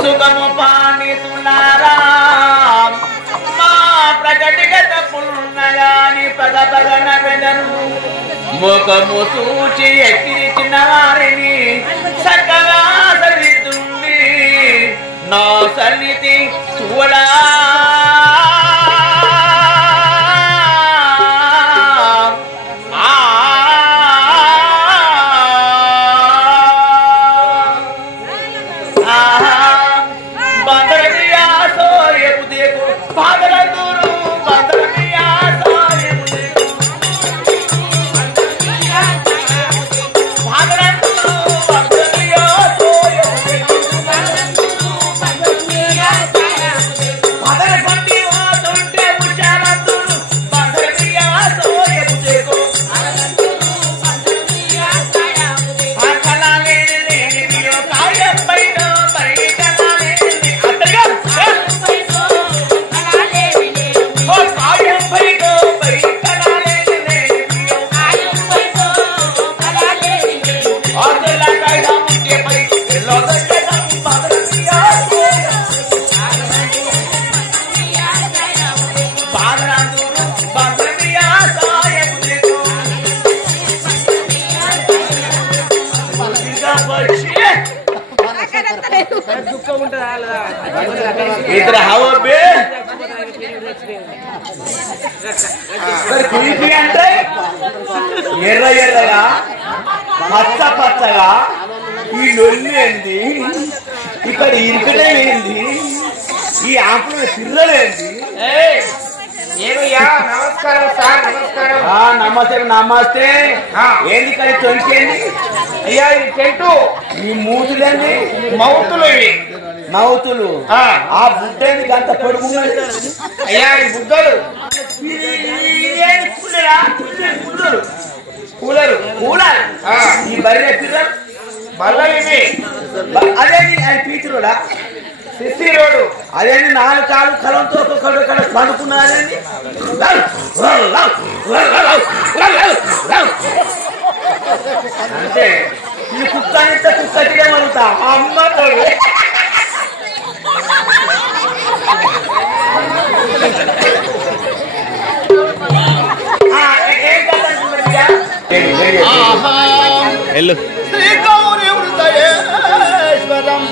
సుఖము పాని తులారా మా ప్రకటిగత పున్నగాని పగ పగన వెదను ముఖము సూచి ఎక్కిరిచిన వారిని చక్కగా సరితుంది నా సన్నిధి చూడా इधर हाव बे అంటే ఎర్ర ఎర్రగా పచ్చ పచ్చగా ఈ లొల్లి ఏంది ఇక్కడ ఇరుకటే ఏంది ఈ ఆకుల పిల్లలు ఏంది ఏమయ్యా నమస్కారం సార్ నమస్కారం నమస్తే నమస్తే ఏంది కానీ తొలికేంది అయ్యా ఇది టెంటు ఈ మూతులేంది మౌతులు ఇవి మౌతులు ఆ బుడ్డేది గంట పొడుగున్నాడు అయ్యా ఈ బుద్ధలు కూలరు కూలర్ ఈ బర్రె పిల్లలు బల్లలు ఇవి అదేంటి అది పీచురోడా సిసి రోడ్డు అదేంటి 4 కాలు కలంతో ఒక్కొక్కడు పడుకున్నారండి అంటే ఈ కుక్క అంతా కుక్కటిగా మరుగుతా అమ్మతో వెళ్ళు శ్రీ గౌరీ హృదయేశ్వరం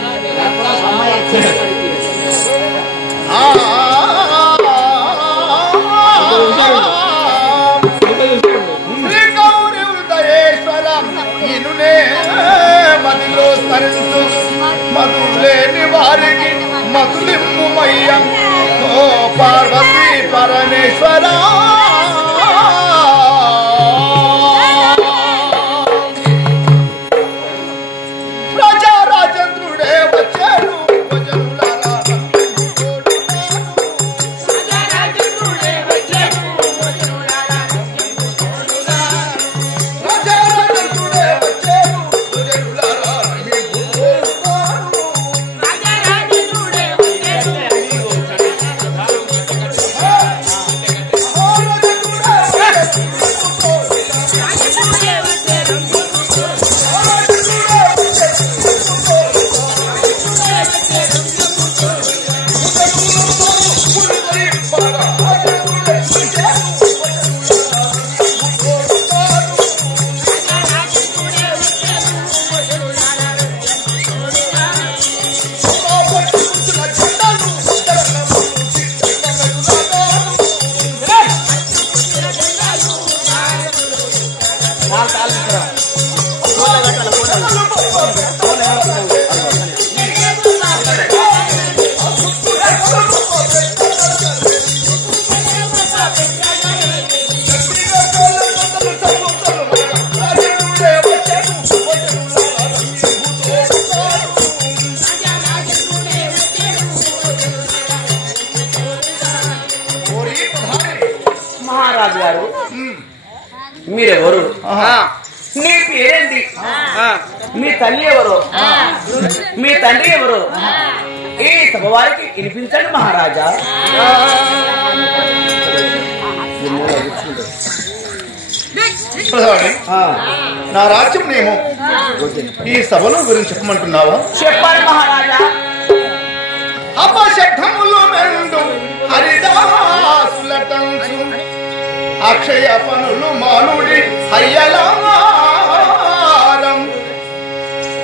శ్రీ గౌరీ హృదయేశ్వరం ఇనునే మదిలో స్మరించు మధులేని వారికి మధులిమ్ముమయ్యం ఓ పార్వతీ పరమేశ్వర Oh, మహారాజు గారు మీరెవరు? మీ పేరేంటి? మీ తల్లి ఎవరు? మీ తండ్రి ఎవరు? ఈ సభ వారికి వినిపించండి మహారాజా. ప్రధాని, నా రాజ్యం నేమో ఈ సభలో గురించి చెప్పమంటున్నావా? చెప్పండి మహారాజా. అపశబ్దములు మెండు హరిదాసులటంచు అక్షయ పనులు మానుడి అయ్యలారం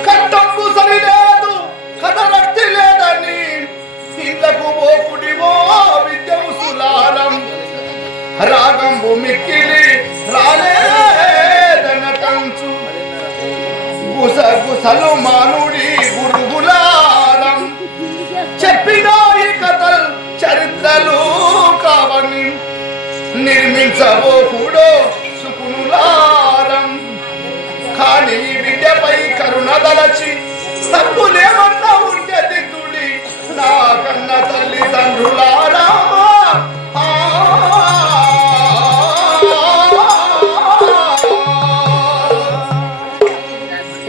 కట్టంపు సరిలేదు కథరక్తి లేదని ఇళ్లకు ఓకుడివో విద్యము సులారం రాగంబు మిక్కిలి రాలేదనటంచు గుసగుసలు మానుడి గురుగులారం చెప్పిన ఈ కథలు చరిత్రలు కావని నిర్మించబో కూడా సుకునులారం కానీ విద్యపై కరుణ దలచి తప్పులేమన్నా ఉంటే దిద్దుడి నా కన్న తల్లిదండ్రులారా.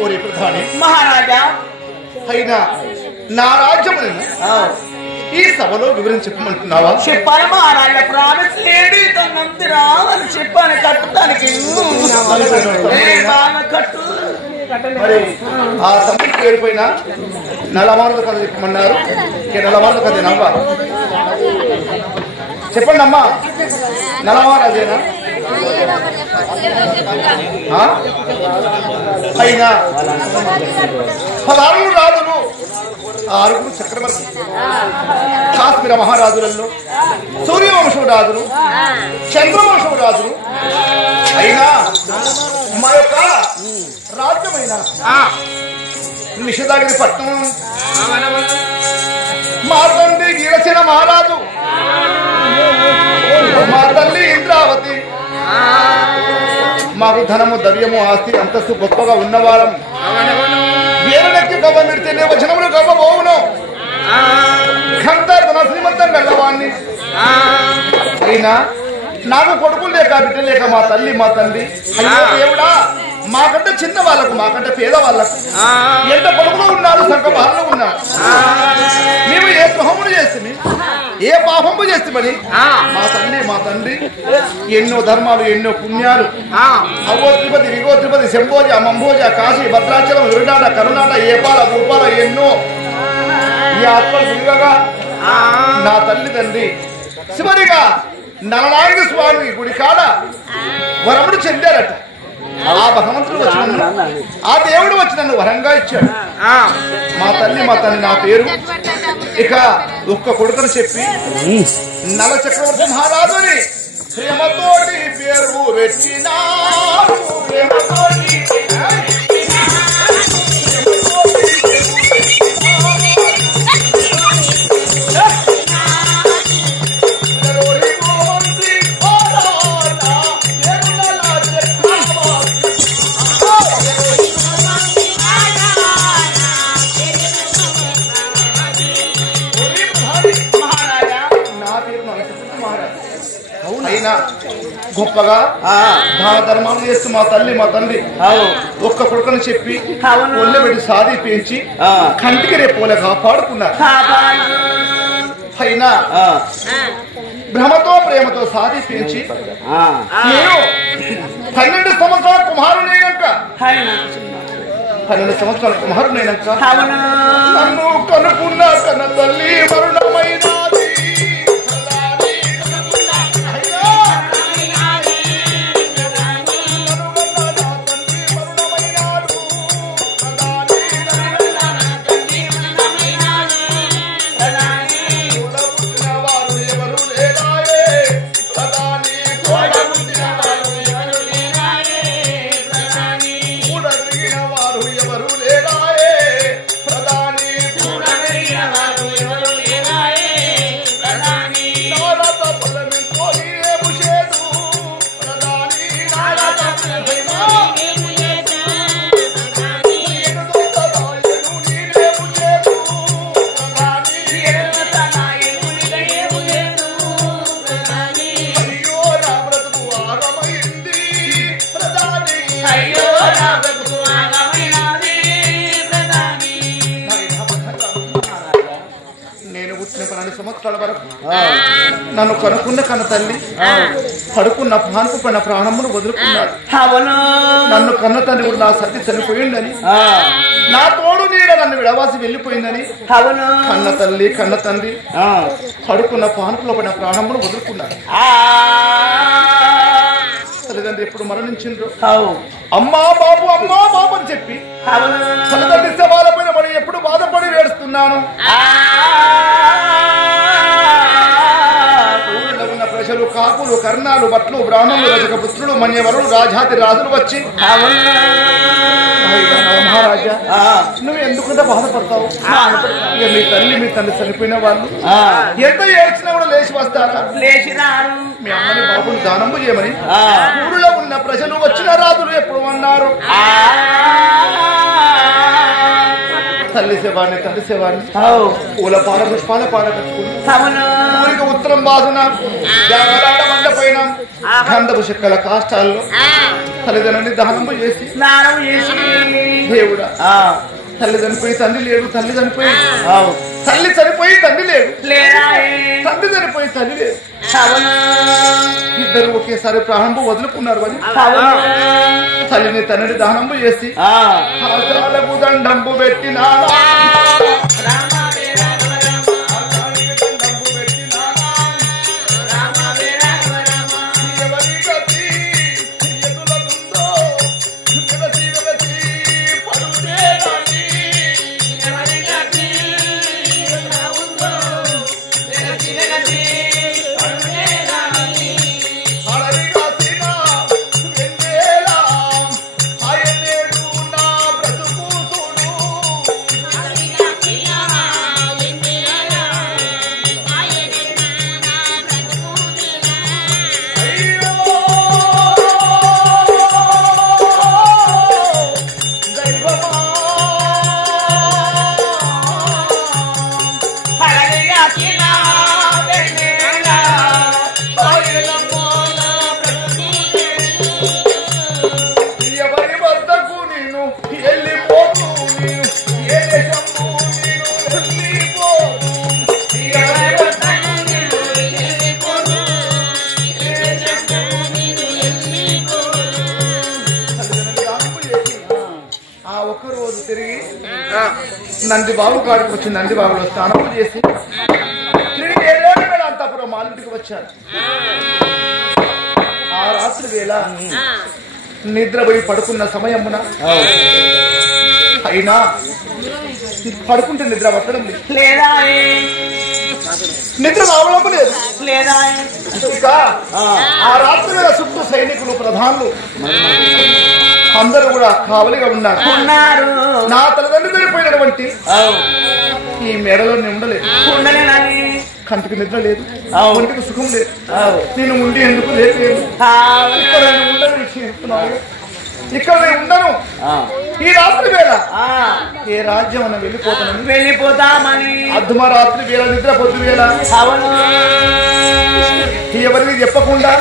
ఓరి ప్రధాని మహారాజా అయినా నా రాజ్యములను ఈ సభలో వివరించి చెప్పమంటున్నావా? చెప్పాలి మహారాజా. ప్రామిస్ లేడీ తనంతిరా అని చెప్పాను కట్టడానికి. కట్టు మరి ఆ తమ్ముడికి పేరుపోయినా నల్లమారుల కథ చెప్పమన్నారు. నల్లమారుల కథ నవ్వ చెప్పండి అమ్మా. నల్లమారు అదేనా? అయినా 16 రాజులు 6 చక్రవర్తి కాశ్మీర మహారాజులలో సూర్యవంశం రాజులు చంద్రవంశం రాజులు అయినా మా యొక్క రాజ్యమైన నిషేధాగిరి పట్టణం మా తండ్రి గీరచిన మహారాజు మా తల్లి ఇంద్రావతి మాకు ధనము ద్రవ్యము ఆస్తి అంతస్తు గొప్పగా ఉన్నవారం వీరులకి గవ్వ మిడితే వచనములు గవ్వ పోవును తన శ్రీమంతం వెళ్ళవాణ్ణి అయినా నాకు కొడుకులు లేక బిడ్డ లేక మా తల్లి మా తండ్రి అయ్యో దేవుడా మాకంటే చిన్న వాళ్ళకు మాకంటే పేద వాళ్ళకు ఎంత కొడుకులు ఉన్నారు సంఘ బాలు ఉన్నారు. మేము ఏ ద్రోహములు చేస్తుంది ఏ పాపము చేస్తామని మా తండ్రి ఎన్నో ధర్మాలు ఎన్నో పుణ్యాలు అవో తిరుపతి విగో తిరుపతి శంభోజ మంభోజ కాశీ భద్రాచలం విరుడాట కరుణాట ఏపాల భూపాల ఎన్నో ఈ ఆత్మలు తిరగగా నా తల్లి తండ్రి చివరిగా నలనాయుడు స్వామి గుడి కాడ వరముడు చెందారట. ఆ భగవంతుడు వచ్చి ఆ దేవుడు వచ్చి నన్ను వరంగా ఇచ్చాడు. మా తల్లి మా తండ్రి నా పేరు ఇక ఒక్క కొడుకుని చెప్పి నల చక్రవర్తి మహారాజుని ప్రేమతోటి పేరు పెట్టినారు. ప్రేమతోటి అయినా గొప్పగా దాన ధర్మాలు చేస్తూ మా తల్లి మా తండ్రి ఒక్క కొడుకుని చెప్పి ఒళ్ళె పెట్టి సాది పెంచి కంటికి రేపోలే కాపాడుకున్నారు. అయినా భ్రమతో ప్రేమతో సాది పెంచి నేను 12 సంవత్సరాల కుమారునైనాక 12 సంవత్సరాల కుమారునైనాక నన్ను కనుకున్న కన్న తల్లి మరుణమైనది. సంవత్సరాల వరకు నన్ను కనుక్కున్న కన్న తల్లి పడుకున్న పాన్పు పడిన ప్రాణమును వదులుకున్నాడు. నన్ను కన్న తల్లి కూడా నా సతి చనిపోయిందని, నా తోడు నీడ నన్ను విడవాసి వెళ్ళిపోయిందని కన్న తండ్రి పడుకున్న పాన్పులో పడిన ప్రాణమును వదులుకున్నాడు. తల్లిదండ్రి ఎప్పుడు మరణించిండ్రు అమ్మా బాబు అని చెప్పి తల్లిదండ్రి శవాలపైన పడి ఎప్పుడు బాధపడి వేడుస్తున్నాను. ఊరిలో ఉన్న ప్రజలు, కాపులు, కర్ణాలు, భట్లు, బ్రాహ్మణులు, రజకపుత్రులు, మన్యవరులు, రాజాతి రాజులు వచ్చి మహారాజా నువ్వు ఎందుకంటే బాధపడతావు? ఇక మీ తండ్రి చనిపోయిన వాళ్ళు ఎంత ఏడ్చినా కూడా లేచి వస్తారా? మీ అమ్మని బాబుని దానము చేయమని ఊరిలో ఉన్న ప్రజలు వచ్చిన రాజులు ఎప్పుడు అన్నారు. తల్లి శవాన్ని పూల పాల పుష్పాల పాల కట్టుకుని ఊరికి ఉత్తరం బాదున మండపైన గంధపు చెక్కల కాష్టాల్లో తల్లిదండ్రుని దానము చేసి దేవుడా తల్లి చనిపోయి తండ్రి లేడు, తల్లి చనిపోయి తండ్రి లేడు, తండ్రి చనిపోయి తల్లి లేదు, ఇద్దరు ఒకేసారి ప్రాణంపు వదులుకున్నారు అని తల్లిని తండ్రి దానంపు చేసి దండంపు పెట్టినా నంది బాబు కాడికి వచ్చి నంది బాబులో స్నానం చేసి తిరిగి అంతపురం మాలింటికి వచ్చారు. ఆ రాత్రి వేళ నిద్రపోయి పడుకున్న సమయమున అయినా పడుకుంటే నిద్ర పట్టడం లేదా, నిద్ర రావడం లేదు. ఇంకా ఆ రాత్రి వేళ చుట్టూ సైనికులు, ప్రధానులు అందరూ కూడా కావలిగా ఉన్నారు. నా తల్లిదండ్రులు చనిపోయినటువంటి ఈ మేడలో నేను ఉండలేదు, కంటికి నిద్ర లేదు, ఒంటికి సుఖం లేదు. నేను ఉండి ఎందుకు లేదు, ఇక్కడ నేను ఉండను, ఇక్కడ నేను ఉండను. ఈ రాత్రి వేళ ఏ రాజ్యం అన్న వెళ్ళిపోతామని అర్ధమరాత్రి వేళ నిద్ర పొద్దు వేళ ఎవరికి చెప్పకుండా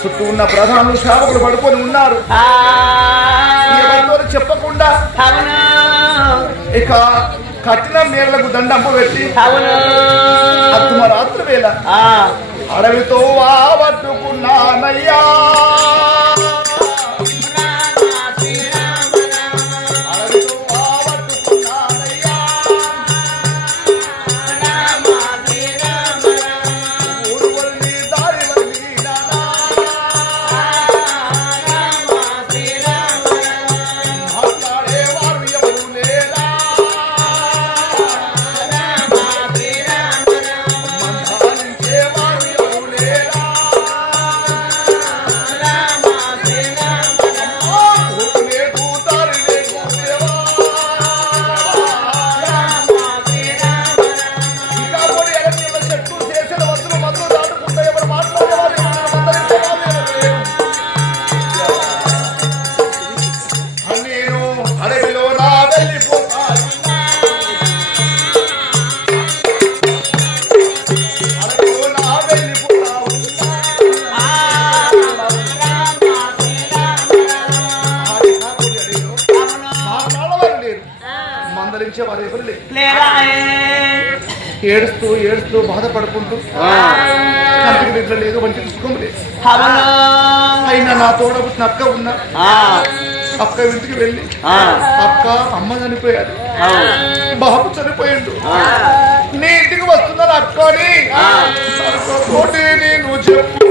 చుట్టూ ఉన్న ప్రధానులు సేవకులు పడుకొని ఉన్నారు. ఎవరితో చెప్పకుండా ఇక కట్టిన మేరకు దండంపు పెట్టి అర్ధమరాత్రి వేళ అడవితో పట్టుకున్నానయ్యా, ఏడుస్తూ ఏడుస్తూ బాధపడుకుంటూ కంటికి నిద్ర లేదు, వంటికి సుఖం లేదు. అయినా నా తోడబుట్టిన అక్క ఉన్నా, అక్క ఇంటికి వెళ్ళి అక్క అమ్మ చనిపోయాడు, బాబు చనిపోయిండు, నీ ఇంటికి వస్తున్నాను అక్క అని నేను చెప్పు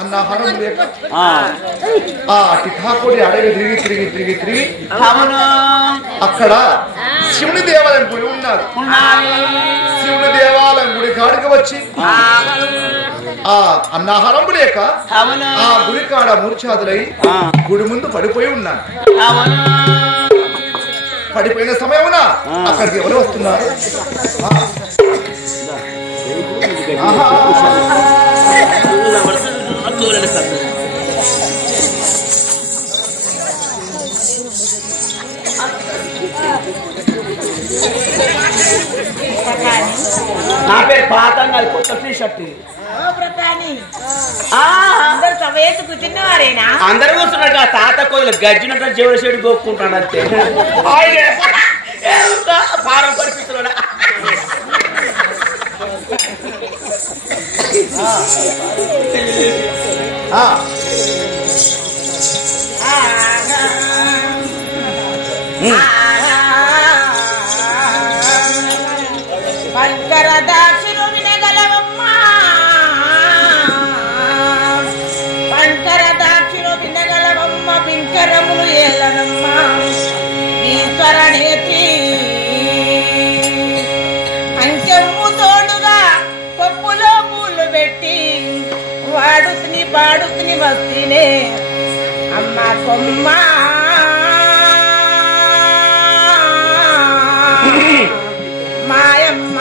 అన్నాహారం లేక టికాకోడి అడవి తిరిగి తిరిగి తిరిగి తిరిగి అక్కడ శివుని దేవాలయం గుడి ఉన్నారు. శివుని దేవాలయం గుడి కాడికి వచ్చి అన్నాహారం లేక ఆ గుడి కాడ మూర్ఛాదులై గుడి ముందు పడిపోయి ఉన్నాను. పడిపోయిన సమయమున అక్కడికి ఎవరు వస్తున్నారు? నా పేరు పాతంగా కొత్త టీ షర్ట్. అందరూ కూర్చున్నాడు. తాత కోయిలు గజ్జినట్టు జేవుల చెడు గోక్కుంటాడు అంతే. పారం పరిపిస్తున్నాడు. పంకర దాక్షిణు వినగలవమ్మా, పంకర దాక్షిణు వినగలవమ్మ, పింకరములు ఏలనమ్మా ఈశ్వర నేతి అంచెమ్ము తోడుగా పప్పులో పూలు పెట్టి వాడుతుని పాడుతుని వస్తీనే అమ్మ కొమ్మ మాయమ్మ.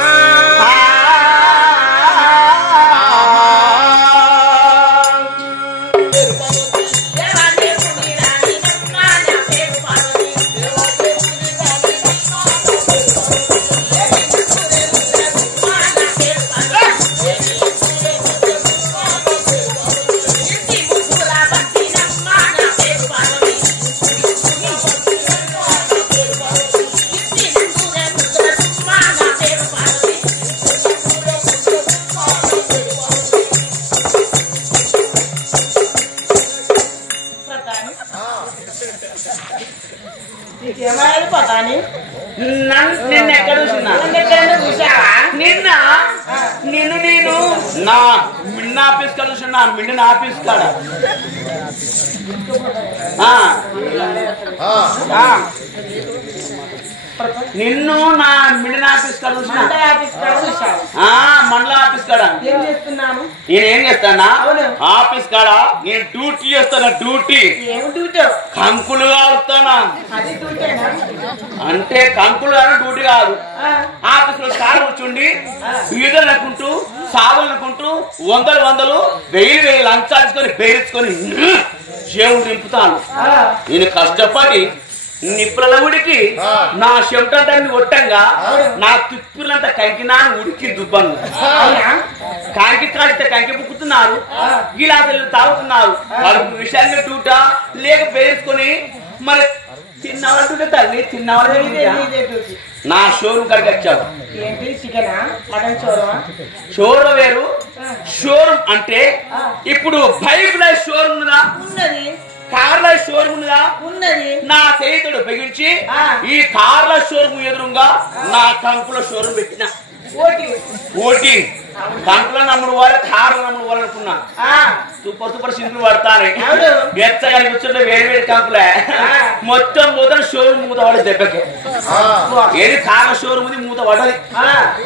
నిన్న ఎక్కడ చూసావా? నిన్న నిన్ను నేను నా మిన్న ఆఫీస్ కాడ చూసిన, మిండిన ఆఫీస్ కాడ. నిన్ను నా మిడిల్ ఆఫీస్ కాడ చూసిన, మండల ఆఫీస్ కాడ. నేనేం చేస్తానా ఆఫీస్ కాడ? నేను డ్యూటీ చేస్తానా. డ్యూటీ కంకులు కాలుస్తానా. అంటే కంకులు కానీ డ్యూటీ కాదు. ఆఫీస్ లో కాడ కూర్చుండి బీదలు అనుకుంటూ సాగులు అనుకుంటూ వందలు వెయ్యి లంచాలుకొని బెయిరించుకొని చెవులు నింపుతాను. నేను కష్టపడి నిప్పుల ఉడికి నా చెమటని కొట్టంగా నా తుప్పులంతా కంకినాను ఉడికి దుబ్బను. కాంకి కాడితే కంకి బుక్కుతున్నారు, గిలాసులు తాగుతున్నారు. వాళ్ళకి విషయాన్ని టూటా లేక పేర్చుకొని మరి తిన్నవాళ్ళంటే తల్లి తిన్నవాళ్ళు నా షోరూమ్ కాడికి వచ్చావు. షోరూమ్ వేరు. షోరూమ్ అంటే ఇప్పుడు బైక్ లో షోరూమ్ ఉందా, కార్ల షోరూమ్ ఉందా ఉన్నది. నా స్నేహితుడు బిగించి ఈ కార్ల షోరూమ్ ఎదురుగా నా కంకుల షోరూమ్ పెట్టిన. ఓటి కంకుల నమ్ముడు వాళ్ళు కార్ల నమ్ముడు వాళ్ళు అనుకున్నా. సూపర్ సింపుల్ పడతాను ఎచ్చగా కూర్చుంటే వేడి వేడి కంకులే మొత్తం మూత షోరూమ్ మూత పడదు దెబ్బకి ఏది కాక షోరూమ్ ఉంది మూత పడది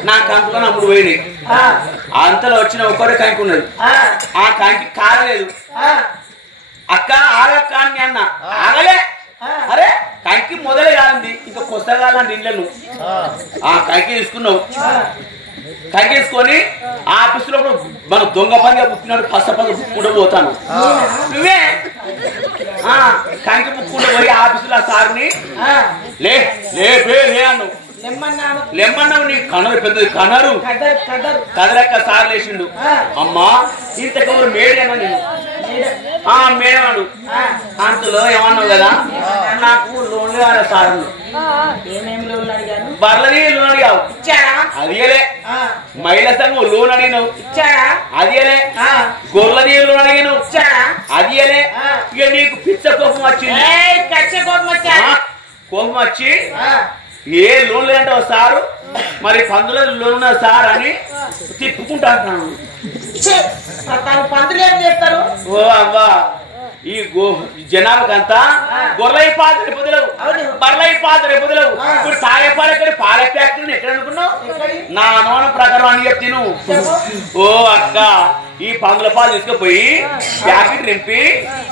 నా కంకులో అప్పుడు పోయినాయి అంతలో వచ్చిన ఒక్కడే కంకి ఉన్నది ఆ కంకి కారలేదు అక్క ఆగక్క అని అన్న ఆగలే అరే కంకి మొదలే కాదండి ఇంకా కొత్తగాలండి ఇళ్ళను ఆ కంకి తీసుకున్నావు కంకేసుకొని ఆఫీసులో మనం దొంగ పనిగా బుక్కినాడు పస బుక్కుంటూ పోతాను నువ్వే కంకి బుక్కుంటూ పోయి ఆఫీసులో ఆ సార్ని లే అన్నావు లెమ్మన్నావు నీ కనరు పెద్దది కనరు కదరక్క సార్ లేచిండు అమ్మా ఇంతకెవరు మేడి అన్నా నేను మేడవాడు అంతలో ఏమన్నావు కదా నాకు లోన్ కావాలి సార్ బర్లది లోన్ అడిగావు అదిగలే మహిళా సంఘం లోన్ అడిగినావు అదిగలే గొర్రెలది లోన్ అడిగినావు అదిగలే ఇక నీకు పిచ్చ కోపం వచ్చింది కోపం వచ్చి ఏ లోన్ లేదంటావు సారు మరి పందుల లోన్ ఉన్న సార్ అని తిప్పుకుంటా అంటున్నాను పంతులు ఏం చేస్తారు ఓ అవ్వా ఈ జనాలకంతా గొర్రెల పాత్ర పొదలవు బర్రెల పాత్ర పొదలవు ఇప్పుడు తాగే పాలు ఎక్కడ పాల ఫ్యాక్టరీని ఎక్కడ అనుకున్నావు నా అనుమానం ప్రకారం అని చెప్తే ఓ అక్క ఈ పందుల పాలు తీసుకుపోయి ప్యాకెట్ నింపి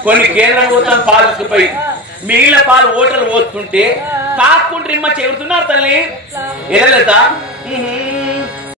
కొన్ని కేంద్రం పోతాను పాలు తీసుకుపోయి మిగిలిన పాలు ఓటర్లు పోస్తుంటే తాక్కుంటే రిమ్మ చెబుతున్నారు తల్లి ఎదలేదా